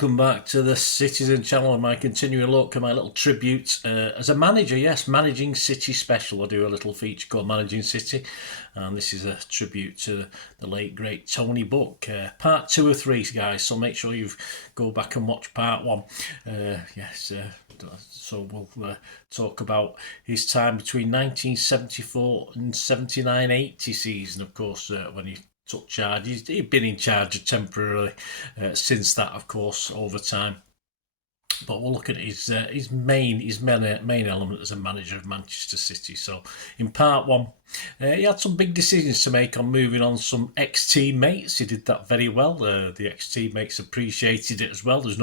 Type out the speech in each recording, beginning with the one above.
welcome back to the Citizen channel and my continuing look at my little tribute as a manager. Yes, Managing City special. I do a little feature called Managing City, and this is a tribute to the late great Tony Buck. Part 2 or 3, guys, so make sure you go back and watch part 1. So we'll talk about his time between 1974 and 79-80 season, of course, when he took charge. He'd been in charge temporarily since that, of course, over time. But we'll look at his main element as a manager of Manchester City. So in part 1, he had some big decisions to make on moving on some ex-teammates. He did that very well. The ex-teammates appreciated it as well. There's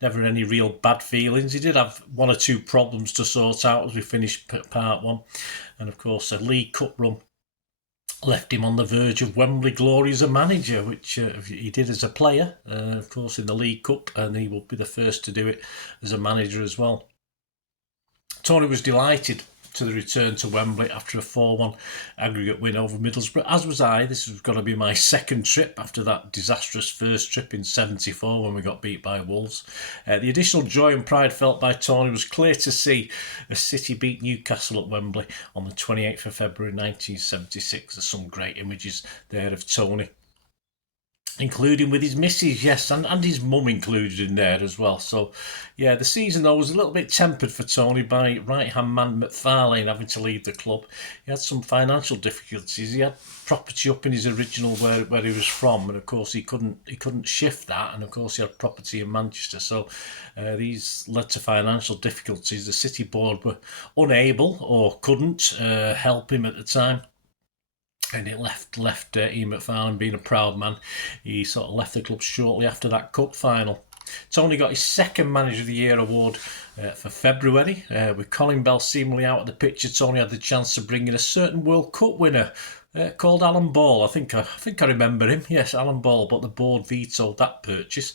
never any real bad feelings. He did have 1 or 2 problems to sort out as we finished part 1. And of course, a League Cup run left him on the verge of Wembley glory as a manager, which he did as a player, of course, in the League Cup, and he will be the first to do it as a manager as well. Tony was delighted to the return to Wembley after a 4-1 aggregate win over Middlesbrough, as was I. This was going to be my second trip after that disastrous first trip in 74 when we got beat by Wolves. The additional joy and pride felt by Tony was clear to see as City beat Newcastle at Wembley on the 28th of February 1976. There's some great images there of Tony, including with his missus, yes, and his mum included in there as well. So, yeah, the season, though, was a little bit tempered for Tony by right-hand man McTa having to leave the club. He had some financial difficulties. He had property up in his original where he was from, and of course he couldn't shift that, and of course he had property in Manchester. So these led to financial difficulties. The City board were unable or couldn't help him at the time. And it left Ian McFarlane being a proud man. He sort of left the club shortly after that cup final. Tony got his second Manager of the Year award for February. With Colin Bell seemingly out of the picture, Tony had the chance to bring in a certain World Cup winner called Alan Ball. I think I remember him. Yes, Alan Ball, but the board vetoed that purchase.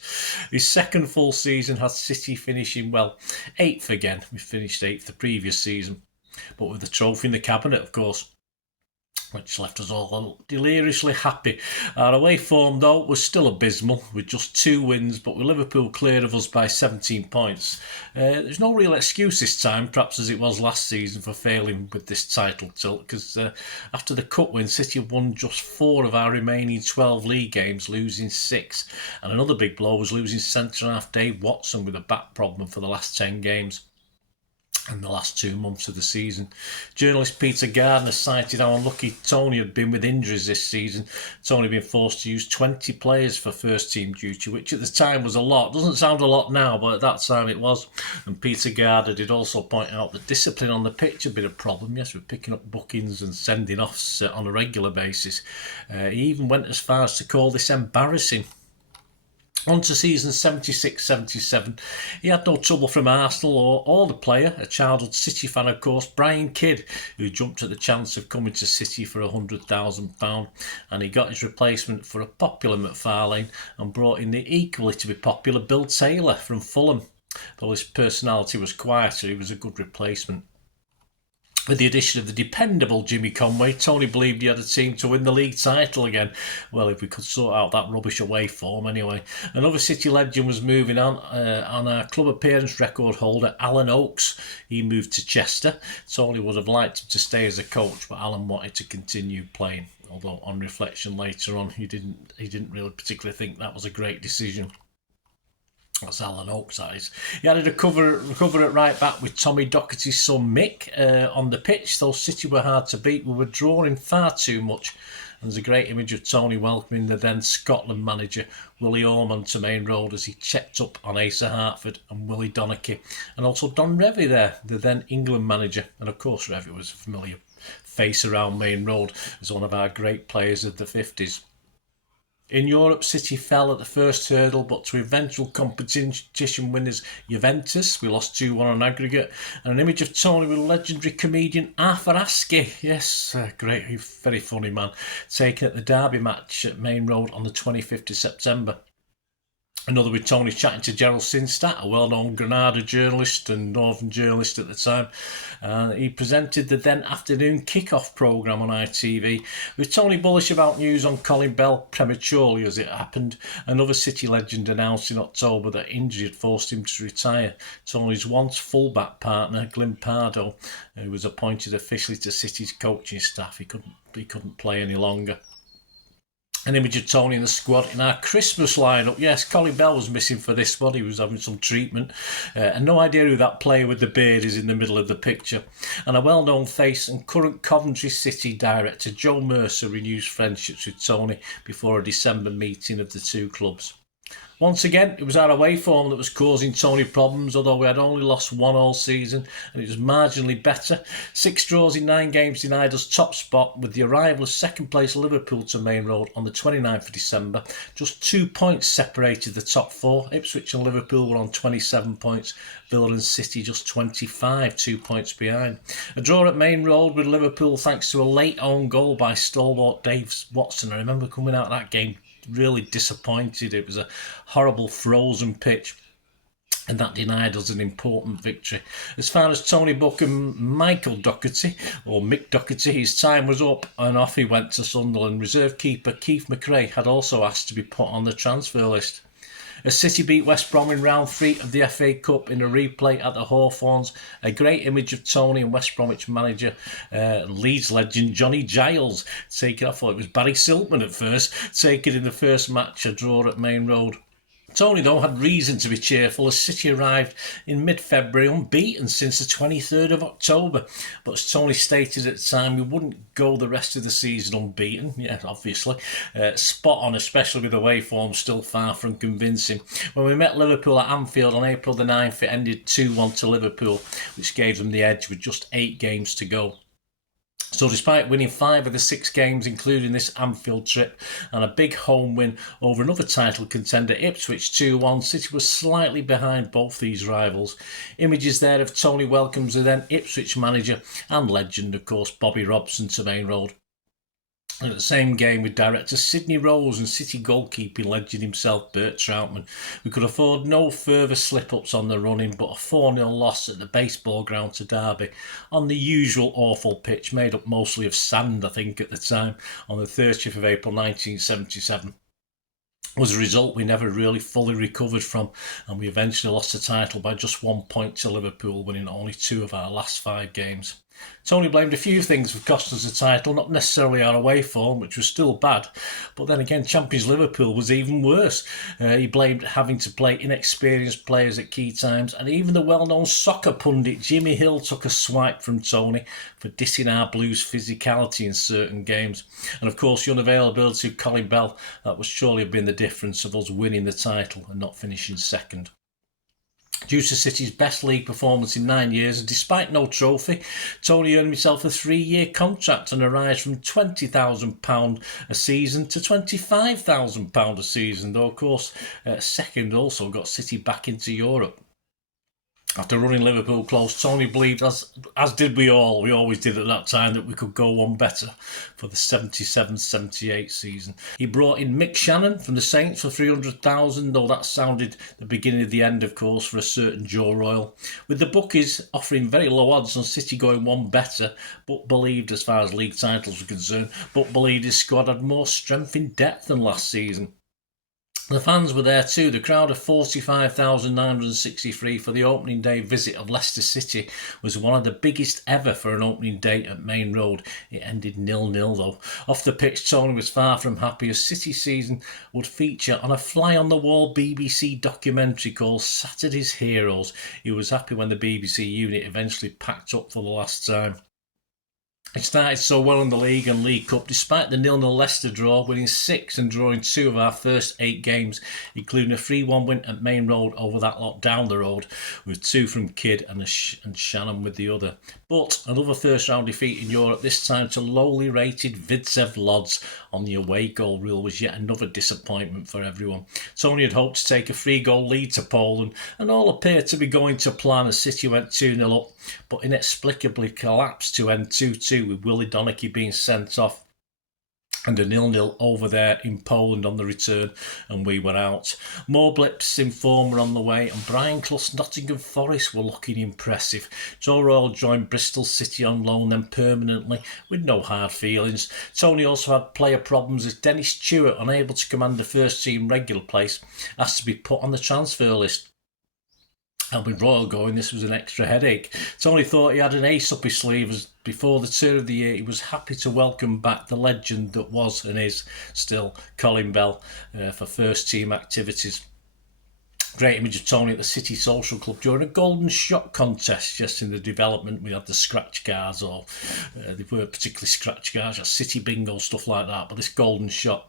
His second full season had City finishing, 8th again. We finished 8th the previous season, but with the trophy in the cabinet, of course, which left us all deliriously happy. Our away form, though, was still abysmal, with just 2 wins, but with Liverpool clear of us by 17 points. There's no real excuse this time, perhaps as it was last season, for failing with this title tilt, because after the cup win, City won just 4 of our remaining 12 league games, losing 6. And another big blow was losing centre-half Dave Watson with a back problem for the last 10 games in the last 2 months of the season. Journalist Peter Gardner cited how unlucky Tony had been with injuries this season. Tony had been forced to use 20 players for first team duty, which at the time was a lot. Doesn't sound a lot now, but at that time it was. And Peter Gardner did also point out that discipline on the pitch had been a problem. Yes, we're picking up bookings and sending offs on a regular basis. He even went as far as to call this embarrassing. On to season 76-77, he had no trouble from Arsenal or the player, a childhood City fan, of course, Brian Kidd, who jumped at the chance of coming to City for £100,000, and he got his replacement for a popular McFarlane and brought in the equally to be popular Bill Taylor from Fulham. Though his personality was quieter, he was a good replacement. With the addition of the dependable Jimmy Conway, Tony believed he had a team to win the league title again. Well, if we could sort out that rubbish away form anyway. Another City legend was moving on our club appearance record holder, Alan Oakes. He moved to Chester. Tony would have liked him to stay as a coach, but Alan wanted to continue playing. Although on reflection later on, he didn't really particularly think that was a great decision. That's Alan Oakes' eyes. He added a cover at right back with Tommy Docherty's son Mick on the pitch. Though City were hard to beat, we were drawing far too much. And there's a great image of Tony welcoming the then Scotland manager Willie Ormond to Main Road as he checked up on Asa Hartford and Willie Donachie. And also Don Revie there, the then England manager. And of course Revie was a familiar face around Main Road as one of our great players of the 50s. In Europe, City fell at the first hurdle, but to eventual competition winners Juventus, we lost 2-1 on aggregate. And an image of Tony with legendary comedian Arthur Askey, yes, great, very funny man, taken at the derby match at Main Road on the 25th of September. Another with Tony chatting to Gerald Sinstadt, a well-known Granada journalist and Northern journalist at the time. He presented the then afternoon kick-off programme on ITV, with Tony bullish about news on Colin Bell prematurely as it happened. Another City legend announced in October that injury had forced him to retire. Tony's once fullback partner, Glyn Pardo, who was appointed officially to City's coaching staff, he couldn't play any longer. An image of Tony in the squad in our Christmas lineup. Yes, Colin Bell was missing for this one. He was having some treatment. And no idea who that player with the beard is in the middle of the picture. And a well-known face and current Coventry City director, Joe Mercer, renews friendships with Tony before a December meeting of the two clubs. Once again, it was our away form that was causing Tony problems, although we had only lost one all season and it was marginally better. 6 draws in 9 games denied us top spot, with the arrival of second place Liverpool to Main Road on the 29th of December. Just 2 points separated the top 4. Ipswich and Liverpool were on 27 points. Villa and City just 25, 2 points behind. A draw at Main Road with Liverpool thanks to a late own goal by stalwart Dave Watson. I remember coming out of that game really disappointed. It was a horrible frozen pitch, and that denied us an important victory. As far as Tony Buck and Michael Doherty, or Mick Doherty, his time was up and off he went to Sunderland. Reserve keeper Keith McRae had also asked to be put on the transfer list. As City beat West Brom in round 3 of the FA Cup in a replay at the Hawthorns, a great image of Tony and West Bromwich manager Leeds legend Johnny Giles taken. I thought it was Barry Siltman at first, taken in the first match, a draw at Main Road. Tony, though, had reason to be cheerful as City arrived in mid-February unbeaten since the 23rd of October. But as Tony stated at the time, we wouldn't go the rest of the season unbeaten. Yeah, obviously. Spot on, especially with away form still far from convincing. When we met Liverpool at Anfield on April the 9th, it ended 2-1 to Liverpool, which gave them the edge with just 8 games to go. So despite winning 5 of the 6 games, including this Anfield trip, and a big home win over another title contender, Ipswich 2-1, City was slightly behind both these rivals. Images there of Tony welcomes the then Ipswich manager and legend, of course, Bobby Robson to Main Road. And at the same game with director Sidney Rose and City goalkeeping legend himself, Bert Troutman. We could afford no further slip-ups on the running, but a 4-0 loss at the baseball ground to Derby on the usual awful pitch, made up mostly of sand, I think, at the time, on the 30th of April 1977. Was a result we never really fully recovered from, and we eventually lost the title by just 1 point to Liverpool, winning only 2 of our last 5 games. Tony blamed a few things for costing us the title, not necessarily our away form, which was still bad, but then again, Champions Liverpool was even worse. He blamed having to play inexperienced players at key times, and even the well-known soccer pundit Jimmy Hill took a swipe from Tony for dissing our Blues' physicality in certain games. And of course, the unavailability of Colin Bell, that would surely have been the difference of us winning the title and not finishing second. Due to City's best league performance in 9 years, and despite no trophy, Tony earned himself a 3-year contract and a rise from £20,000 a season to £25,000 a season, though of course second also got City back into Europe. After running Liverpool close, Tony believed, as did we always did at that time, that we could go one better for the 77-78 season. He brought in Mick Shannon from the Saints for $300,000, though that sounded the beginning of the end, of course, for a certain Joe Royle. With the bookies offering very low odds on City going one better, but believed, as far as league titles were concerned, his squad had more strength in depth than last season. The fans were there too. The crowd of 45,963 for the opening day visit of Leicester City was one of the biggest ever for an opening day at Main Road. It ended 0-0 though. Off the pitch, Tony was far from happy as City season would feature on a fly-on-the-wall BBC documentary called Saturday's Heroes. He was happy when the BBC unit eventually packed up for the last time. It started so well in the League and League Cup, despite the 0-0 Leicester draw, winning 6 and drawing 2 of our first 8 games, including a 3-1 win at Main Road over that lot down the road, with 2 from Kidd and Shannon with the other. But another first-round defeat in Europe, this time to lowly rated Vidzev Lodz on the away goal rule, was yet another disappointment for everyone. Tony had hoped to take a 3-goal lead to Poland, and all appeared to be going to plan as City went 2-0 up, but inexplicably collapsed to end 2-2 with Willie Donachie being sent off. and a 0-0 over there in Poland on the return, and we were out. More blips in form were on the way, and Brian Clough's Nottingham Forest were looking impressive. Joe Royal joined Bristol City on loan then permanently, with no hard feelings. Tony also had player problems as Dennis Stewart, unable to command the first team regular place, asked to be put on the transfer list. And with Royal going, this was an extra headache. Tony thought he had an ace up his sleeve as before the turn of the year he was happy to welcome back the legend that was and is still Colin Bell for first team activities. Great image of Tony at the City Social Club during a golden shot contest. Just in the development, we had the scratch cards, or they weren't particularly scratch cards, just City Bingo, stuff like that. But this golden shot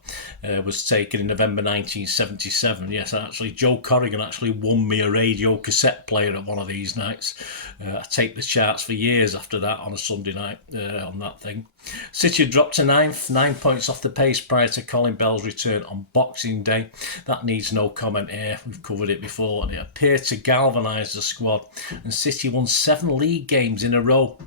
was taken in November 1977. Yes, actually, Joe Corrigan actually won me a radio cassette player at one of these nights. I taped the charts for years after that on a Sunday night on that thing. City had dropped to ninth, 9 points off the pace prior to Colin Bell's return on Boxing Day. That needs no comment here. We've covered it before. And it appeared to galvanise the squad, and City won 7 league games in a row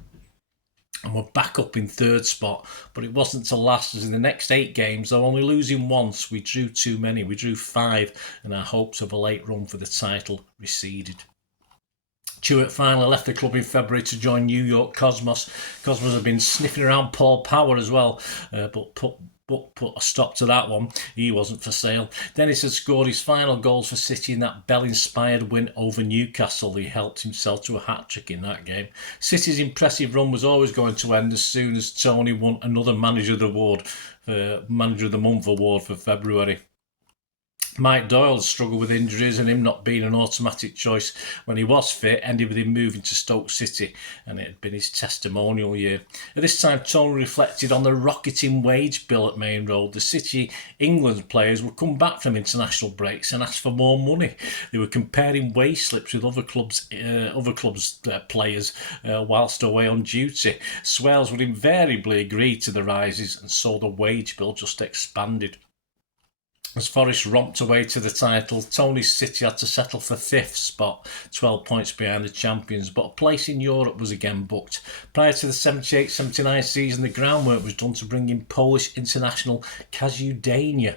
and we're back up in third spot. But it wasn't to last, as in the next 8 games, though only losing once, we drew too many. We drew 5, and our hopes of a late run for the title receded. Stewart finally left the club in February to join New York Cosmos. Cosmos have been sniffing around Paul Power as well, but put a stop to that one. He wasn't for sale. Dennis had scored his final goals for City in that Bell-inspired win over Newcastle. He helped himself to a hat-trick in that game. City's impressive run was always going to end as soon as Tony won another Manager of the Month award for February. Mike Doyle struggled with injuries, and him not being an automatic choice when he was fit ended with him moving to Stoke City, and it had been his testimonial year. At this time, Tony reflected on the rocketing wage bill at Main Road. The City England players would come back from international breaks and ask for more money. They were comparing wage slips with other clubs' players whilst away on duty. Swales would invariably agree to the rises, and so the wage bill just expanded. As Forest romped away to the title, Tony's City had to settle for 5th spot, 12 points behind the champions, but a place in Europe was again booked. Prior to the 78-79 season, the groundwork was done to bring in Polish international Kaziu Dania,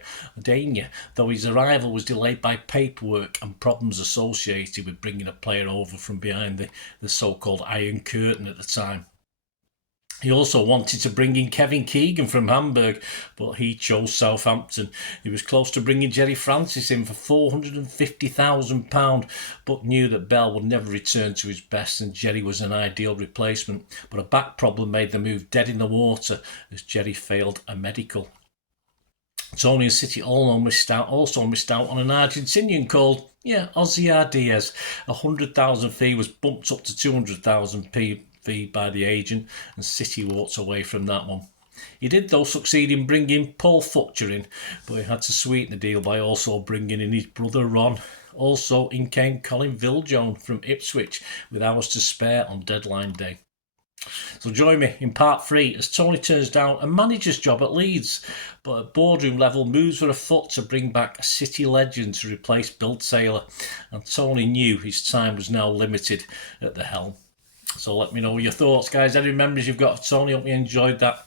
though his arrival was delayed by paperwork and problems associated with bringing a player over from behind the so-called Iron Curtain at the time. He also wanted to bring in Kevin Keegan from Hamburg, but he chose Southampton. He was close to bringing Jerry Francis in for £450,000, but knew that Bell would never return to his best, and Jerry was an ideal replacement. But a back problem made the move dead in the water as Jerry failed a medical. Tony and City also missed out on an Argentinian called Ozzy Diaz. A £100,000 fee was bumped up to £200,000 fee by the agent, and City walked away from that one. He did, though, succeed in bringing Paul Futcher in, but he had to sweeten the deal by also bringing in his brother Ron. Also in came Colin Viljoen from Ipswich, with hours to spare on deadline day. So join me in part 3 as Tony turns down a manager's job at Leeds, but at boardroom level moves were afoot to bring back a City legend to replace Bill Taylor, and Tony knew his time was now limited at the helm. So let me know your thoughts, guys. Any memories you've got of Tony? Hope you enjoyed that.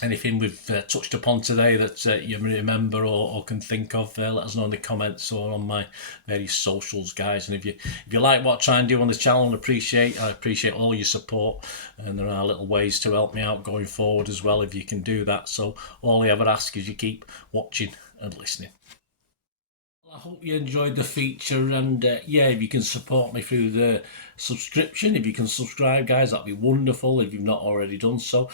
Anything we've touched upon today that you remember or can think of, let us know in the comments or on my various socials, guys. And if you like what I try and do on the channel, I appreciate all your support. And there are little ways to help me out going forward as well if you can do that. So all I ever ask is you keep watching and listening. I hope you enjoyed the feature, and if you can support me through the subscription, if you can subscribe, guys, that'd be wonderful if you've not already done so.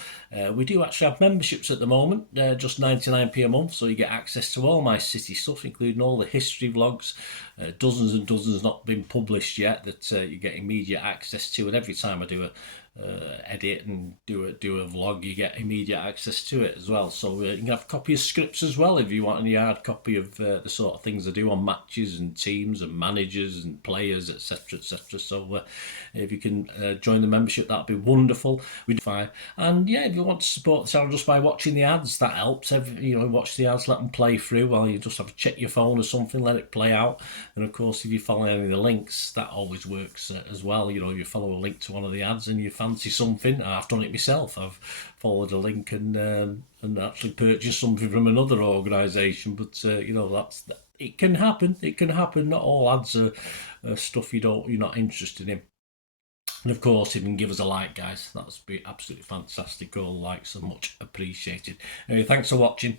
We do actually have memberships at the moment, just 99p a month, so you get access to all my City stuff, including all the history vlogs, dozens and dozens not been published yet that you get immediate access to, and every time I do a edit and do a vlog, you get immediate access to it as well. So you can have a copy of scripts as well if you want any hard copy of the sort of things I do on matches and teams and managers and players, etc. So if you can join the membership, that'd be wonderful. We'd fine. And yeah, if you want to support the channel just by watching the ads, that helps. Watch the ads, let them play through while you just have to check your phone or something, let it play out. And of course, if you follow any of the links, that always works as well. If you follow a link to one of the ads and you fancy something, I've done it myself. I've followed a link and actually purchased something from another organisation. But it can happen. It can happen. Not all ads are stuff you're not interested in. And of course, if you can give us a like, guys, that would be absolutely fantastic. All likes are much appreciated. Anyway, thanks for watching.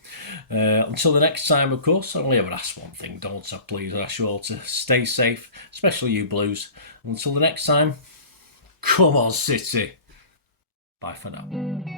Until the next time, of course, I only ever ask one thing, don't I? Please, I ask you all to stay safe, especially you Blues. Until the next time, come on, City. Bye for now.